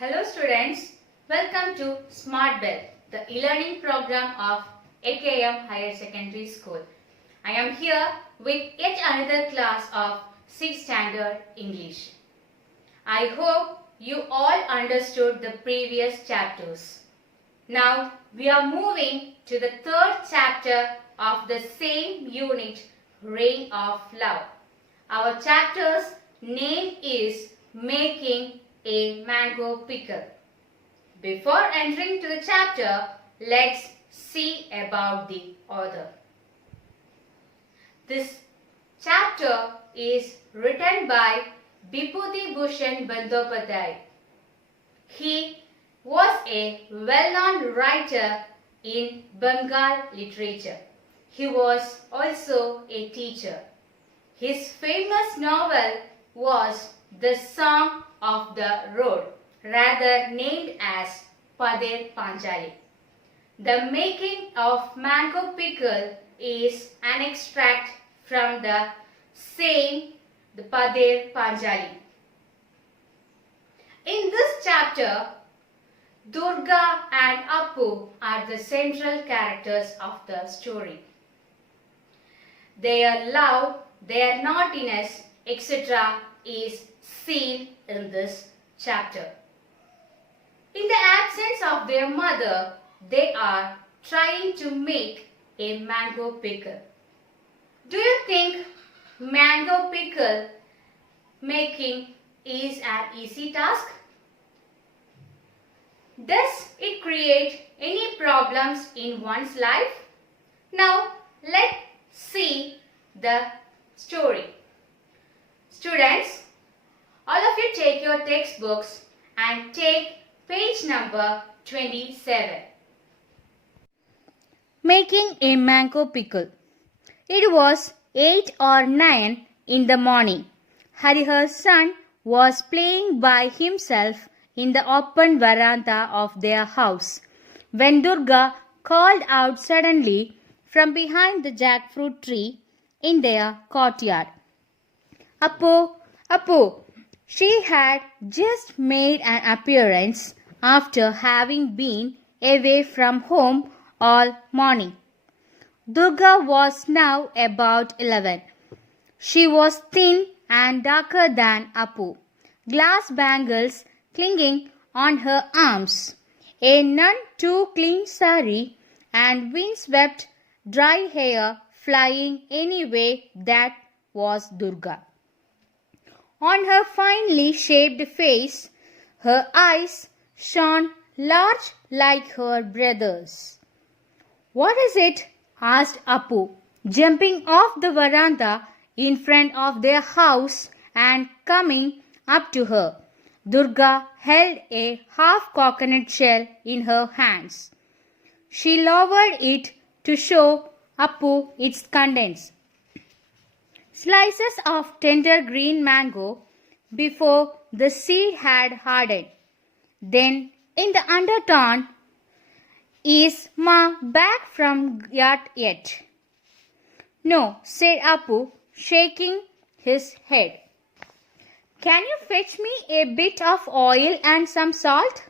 Hello students, welcome to Smart Bell, the e-learning program of AKM Higher Secondary School. I am here with yet another class of 6th Standard English. I hope you all understood the previous chapters. Now we are moving to the third chapter of the same unit, Reign of Love. Our chapter's name is Making a Mango Pickle. Before entering to the chapter, let's see about the author. This chapter is written by Bibhuti Bhushan Bandyopadhyay. He was a well-known writer in Bengal literature. He was also a teacher. His famous novel was The Song of the Road, rather named as Padir Panchali. The making of mango pickle is an extract from the same the Padir Panchali. In this chapter, Durga and Appu are the central characters of the story. Their love, their naughtiness, etc. is seen in this chapter. In the absence of their mother, they are trying to make a mango pickle. Do you think mango pickle making is an easy task? Does it create any problems in one's life? Now let's see the story. Students, all of you take your textbooks and take page number 27. Making a mango pickle. It was 8 or 9 in the morning. Harihar's son was playing by himself in the open veranda of their house when Durga called out suddenly from behind the jackfruit tree in their courtyard. Appu, Appu! She had just made an appearance after having been away from home all morning. Durga was now about 11. She was thin and darker than Appu, glass bangles clinging on her arms, a none too clean sari, and windswept dry hair flying any way. That was Durga. On her finely shaped face, her eyes shone large like her brother's. "What is it?" asked Appu, jumping off the veranda in front of their house and coming up to her. Durga held a half coconut shell in her hands. She lowered it to show Appu its contents. Slices of tender green mango before the seed had hardened. Then, in the undertone, "Is Ma back from yet?" "No," said Appu, shaking his head. "Can you fetch me a bit of oil and some salt?"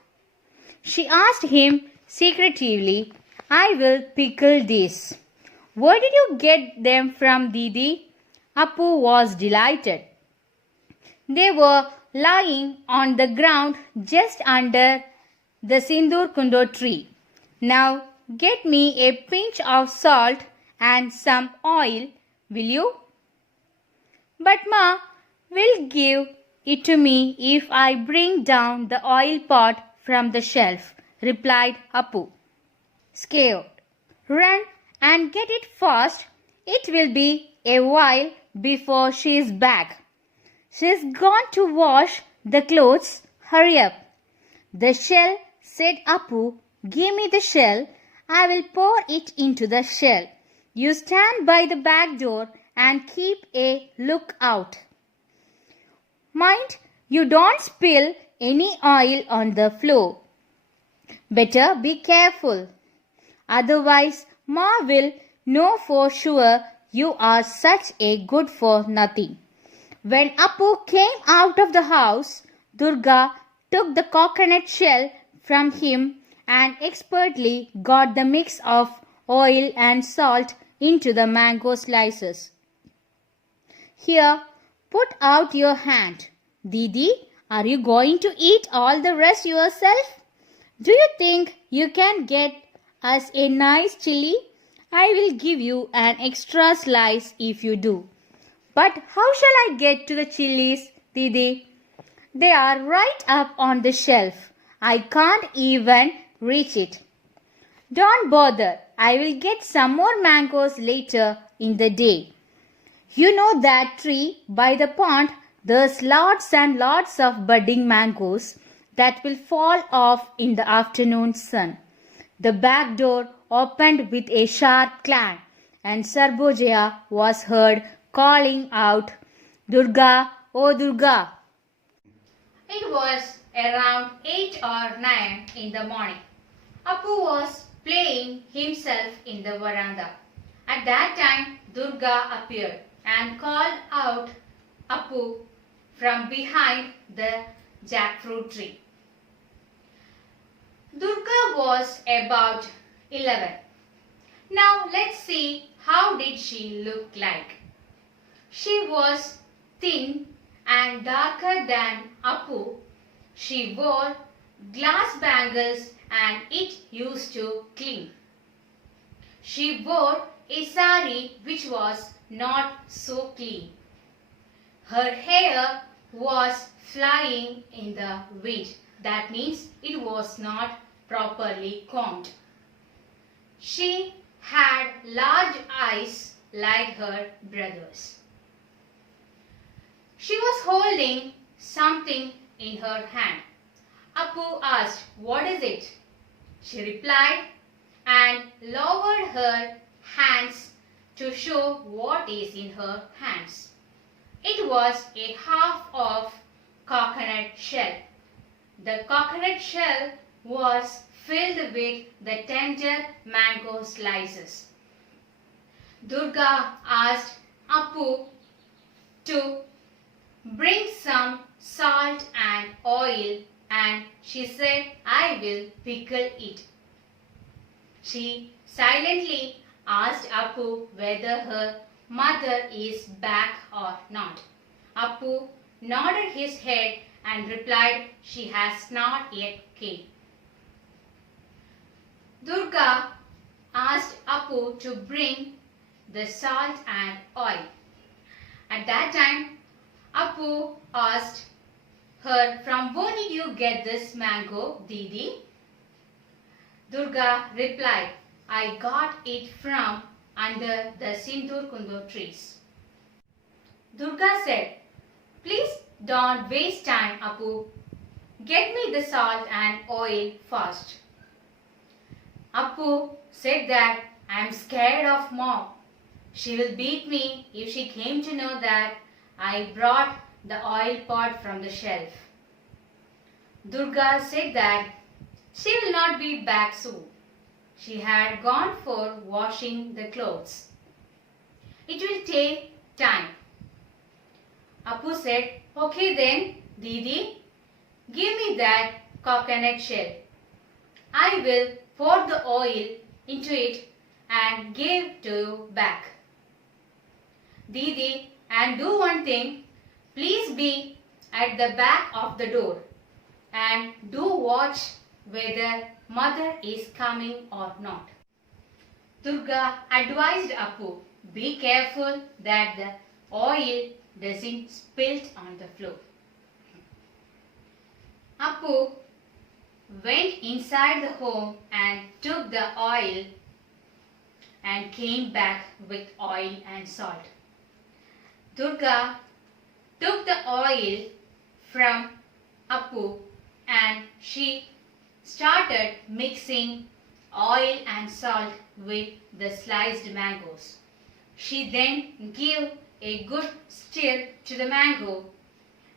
she asked him secretively. "I will pickle these." "Where did you get them from, Didi?" Appu was delighted. They were lying on the ground just under the Sindur Kundo tree. "Now get me a pinch of salt and some oil, will you?" "But Ma will give it to me if I bring down the oil pot from the shelf," replied Appu, scared. "Run and get it fast. It will be a while before she is back. She's gone to wash the clothes. Hurry up." "The shell," said Appu. "Give me the shell. I will pour it into the shell. You stand by the back door and keep a lookout. Mind you don't spill any oil on the floor. Better be careful. Otherwise, Ma will know for sure you are such a good for nothing." When Appu came out of the house, Durga took the coconut shell from him and expertly got the mix of oil and salt into the mango slices. Here, put out your hand. Didi, are you going to eat all the rest yourself? Do you think you can get us a nice chili? I will give you an extra slice if you do. But how shall I get to the chilies, Didi? They are right up on the shelf. I can't even reach it. Don't bother. I will get some more mangoes later in the day. You know that tree by the pond? There's lots and lots of budding mangoes that will fall off in the afternoon sun. The back door opened with a sharp clang, and Sarbojaya was heard calling out, Durga, oh Durga. It was around 8 or 9 in the morning. Appu was playing himself in the veranda. At that time, Durga appeared and called out Appu from behind the jackfruit tree. Durga was about 11. Now let's see how did she look like. She was thin and darker than Appu. She wore glass bangles and it used to cling. She wore a sari which was not so clean. Her hair was flying in the wind. That means it was not properly combed. She had large eyes like her brothers. She was holding something in her hand. Appu asked, "What is it?" She replied and lowered her hands to show what is in her hands. It was a half of coconut shell. The coconut shell was filled with the tender mango slices. Durga asked Appu to bring some salt and oil, and she said, "I will pickle it." She silently asked Appu whether her mother is back or not. Appu nodded his head and replied, "She has not yet came." Durga asked Appu to bring the salt and oil. At that time, Appu asked her, "From where did you get this mango, Didi?" Durga replied, "I got it from under the Sindur Kundur trees." Durga said, "Please don't waste time, Appu. Get me the salt and oil fast." Appu said that, "I am scared of Mom. She will beat me if she came to know that I brought the oil pot from the shelf." Durga said that she will not be back soon. She had gone for washing the clothes. It will take time. Appu said, "Okay then, Didi, give me that coconut shell. I will pour the oil into it and give to you back. Didi, and do one thing, please be at the back of the door and do watch whether mother is coming or not." Durga advised Appu, "Be careful that the oil doesn't spill on the floor." Appu went inside the home and took the oil and came back with oil and salt. Durga took the oil from Appu and she started mixing oil and salt with the sliced mangoes. She then gave a good stir to the mango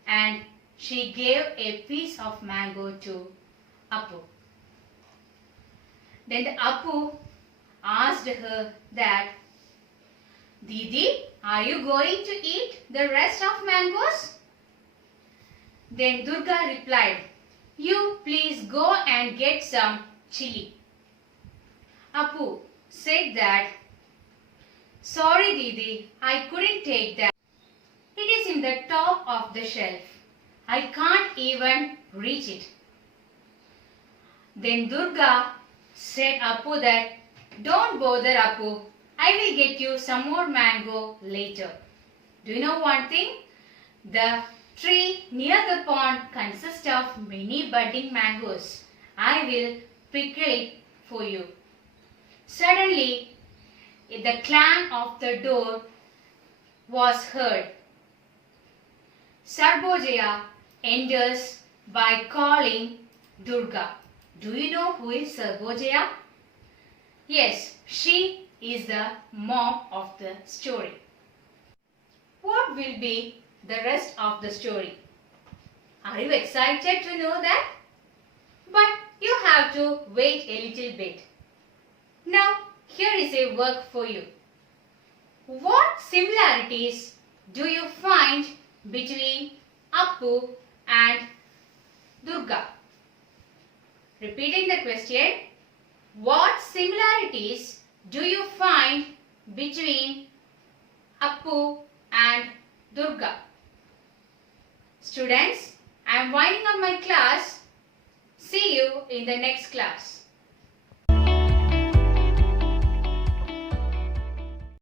and she gave a piece of mango to Appu. Then the Appu asked her that, "Didi, are you going to eat the rest of mangoes?" Then Durga replied, You please go and get some chili. Appu said that, sorry Didi, I couldn't take that. It is in the top of the shelf. I can't even reach it. Then Durga said Appu that, don't bother Appu, I will get you some more mango later. Do you know one thing? The tree near the pond consists of many budding mangoes. I will pickle it for you. Suddenly, the clang of the door was heard. Sarbojaya enters by calling Durga. Do you know who is Sarbojaya? Yes, she is the mom of the story. What will be the rest of the story? Are you excited to know that? But you have to wait a little bit. Now, here is a work for you. What similarities do you find between Appu and Durga? Repeating the question, what similarities do you find between Appu and Durga? Students, I am winding up my class. See you in the next class.